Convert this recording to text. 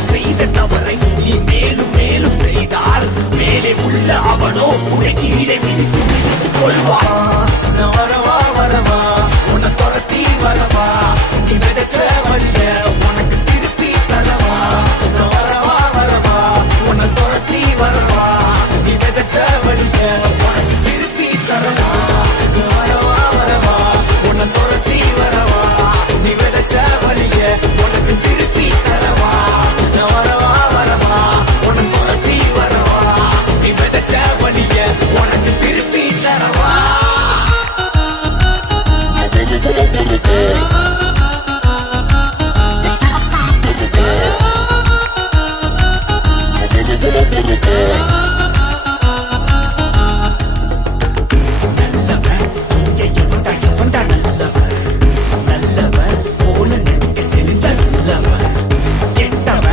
செய்த தவறை நீ மேலும் மேலும் செய்தால் மேலே உள்ள அவனோ உன்னை கீழே மிதித்து கொள்வான்.